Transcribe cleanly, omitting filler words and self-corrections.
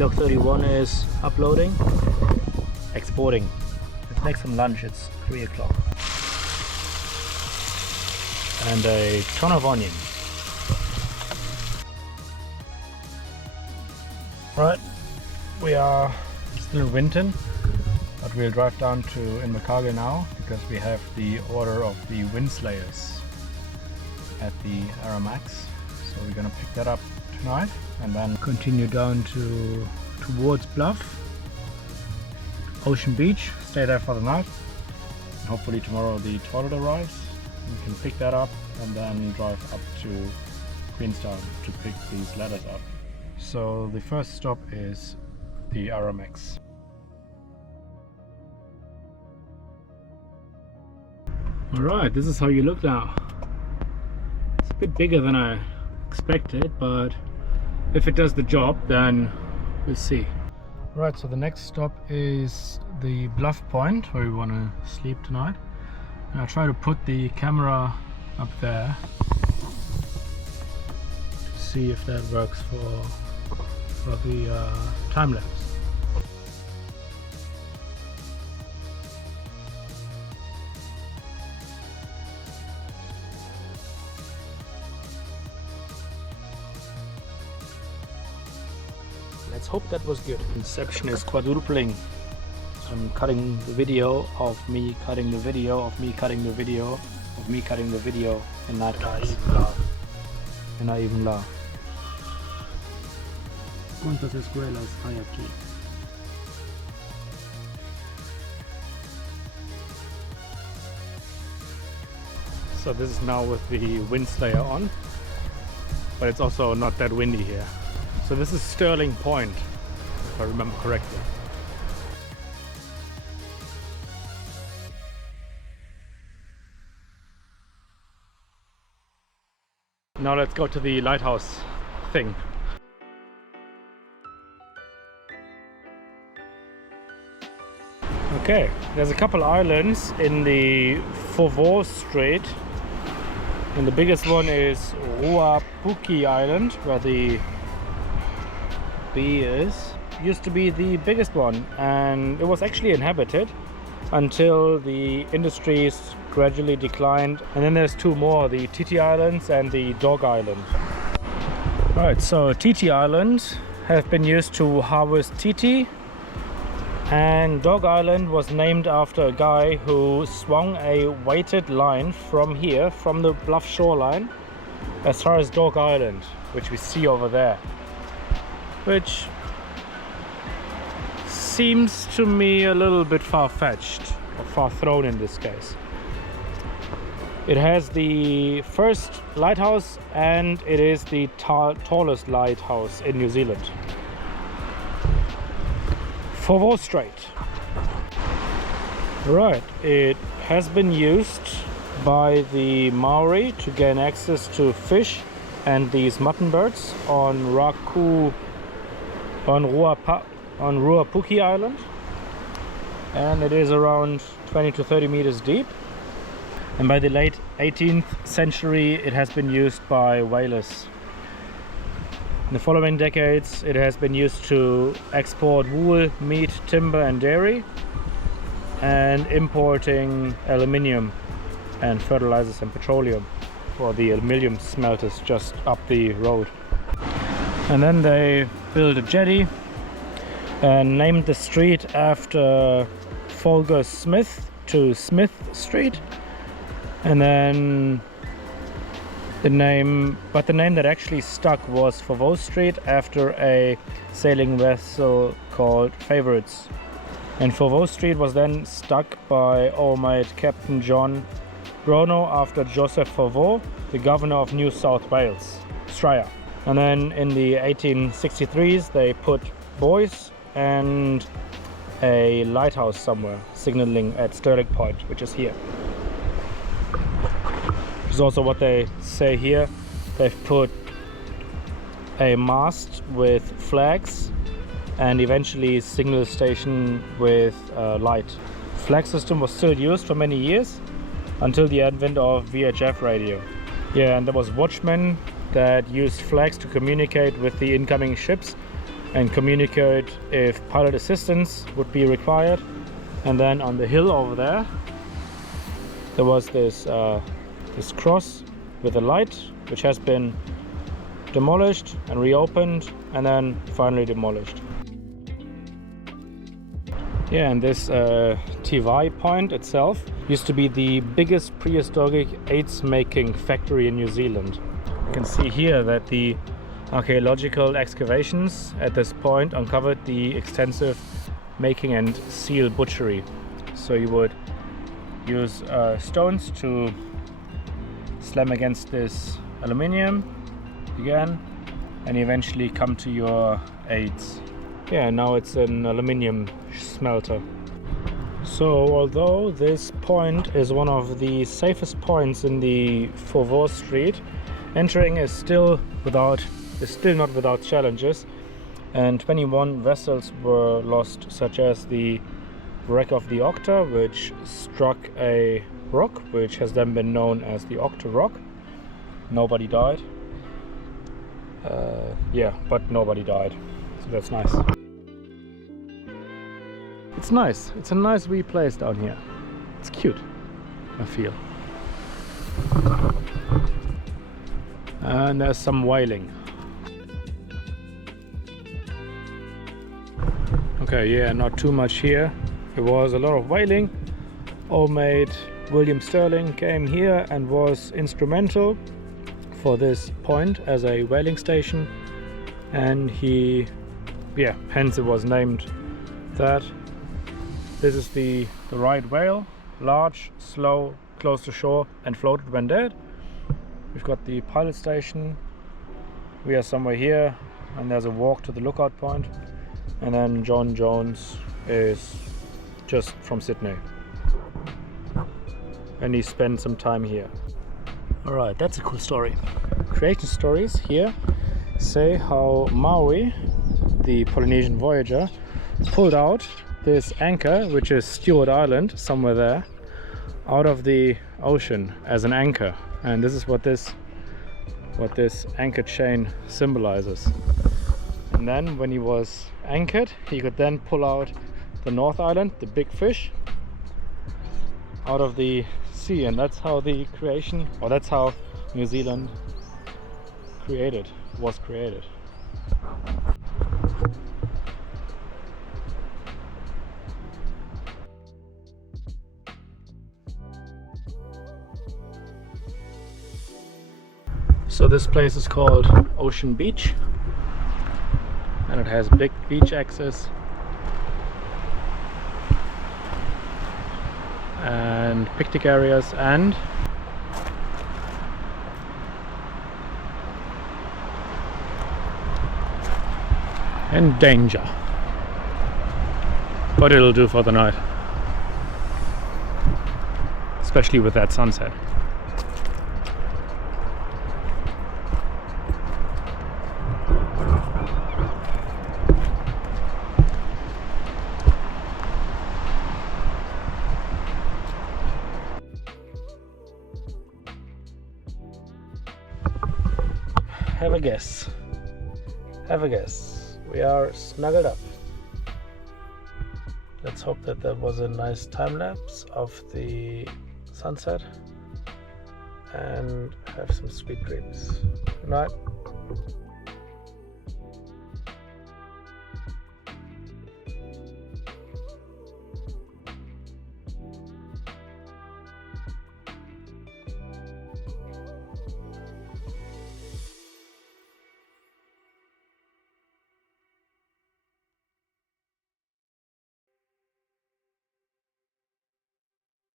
Vlog 31 is uploading, exporting. Let's make some lunch, it's 3 o'clock. And a ton of onion. Right, we are still in Winton, but we'll drive down to Invercargill now because we have the order of the Windslayers at the Aramax. So we're gonna pick that up tonight and then continue down towards Bluff, Ocean Beach, stay there for the night. And hopefully tomorrow the toilet arrives. We can pick that up and then drive up to Queenstown to pick these ladders up. So the first stop is the Aramax. Alright, this is how you look now. It's a bit bigger than I expected, but if it does the job, then we'll see. Right, so the next stop is the Bluff Point where we want to sleep tonight. And I'll try to put the camera up there to see if that works for the time lapse. Let's hope that was good. Inception is quadrupling. I'm cutting the video of me cutting the video of me cutting the video of me cutting the video in night guys. And I even laugh. ¿Cuántas escuelas hay aquí? So this is now with the Windslayer on, but it's also not that windy here. So this is Stirling Point, if I remember correctly. Now let's go to the lighthouse thing. Okay, there's a couple islands in the Foveaux Strait, and the biggest one is Ruapuki Island, where the B is. Used to be the biggest one, and it was actually inhabited until the industries gradually declined. And then there's two more, the Titi Islands and the Dog Island. Right, so Titi Islands have been used to harvest Titi, and Dog Island was named after a guy who swung a weighted line from here, from the Bluff shoreline, as far as Dog Island, which we see over there. Which seems to me a little bit far-fetched, or far-thrown in this case. It has the first lighthouse and it is the tallest lighthouse in New Zealand. Foveaux Strait. Right, it has been used by the Maori to gain access to fish and these mutton birds on Ruapuki Island, and it is around 20 to 30 meters deep. And by the late 18th century it has been used by whalers. In the following decades it has been used to export wool, meat, timber and dairy, and importing aluminium and fertilizers and petroleum for the aluminium smelters just up the road. And then they built a jetty and named the street after Folger Smith to Smith Street. And then the name that actually stuck was Foveaux Street after a sailing vessel called Favorites. And Foveaux Street was then stuck by old mate Captain John Brono after Joseph Foveaux, the governor of New South Wales, Australia. And then in the 1863s they put buoys and a lighthouse somewhere, signaling at Stirling Point, which is here. Which is also what they say here. They've put a mast with flags and eventually signal station with light. Flag system was still used for many years until the advent of VHF radio. Yeah, and there was watchmen that used flags to communicate with the incoming ships and communicate if pilot assistance would be required. And then on the hill over there was this this cross with a light, which has been demolished and reopened and then finally demolished. Yeah, and this Tivai point itself used to be the biggest prehistoric AIDS making factory in New Zealand. You can see here that the archaeological excavations at this point uncovered the extensive making and seal butchery. So you would use stones to slam against this aluminium again and eventually come to your AIDS. Yeah, now it's an aluminium smelter. So although this point is one of the safest points in the Faubourg Street, entering is still not without challenges, and 21 vessels were lost, such as the wreck of the Octa, which struck a rock which has then been known as the Octa Rock. Nobody died. Yeah, but nobody died, so that's nice. It's nice. It's a nice wee place down here. It's cute, I feel. And there's some whaling. Okay, yeah, not too much here. There was a lot of whaling. Old mate William Stirling came here and was instrumental for this point as a whaling station, and hence it was named that. This is the right whale, large, slow, close to shore and floated when dead. We've got the pilot station. We are somewhere here, and there's a walk to the lookout point. And then John Jones is just from Sydney, and he spent some time here. Alright, that's a cool story. Creation stories here say how Maui, the Polynesian voyager, pulled out this anchor, which is Stewart Island, somewhere there, out of the ocean as an anchor. And this is what this anchor chain symbolizes. And then when he was anchored, he could then pull out the North Island, the big fish, out of the sea. And that's how that's how New Zealand was created. So this place is called Ocean Beach, and it has big beach access and picnic areas and danger, but it'll do for the night, especially with that sunset. Have a guess. Have a guess. We are snuggled up. Let's hope that there was a nice time lapse of the sunset and have some sweet dreams. Good night.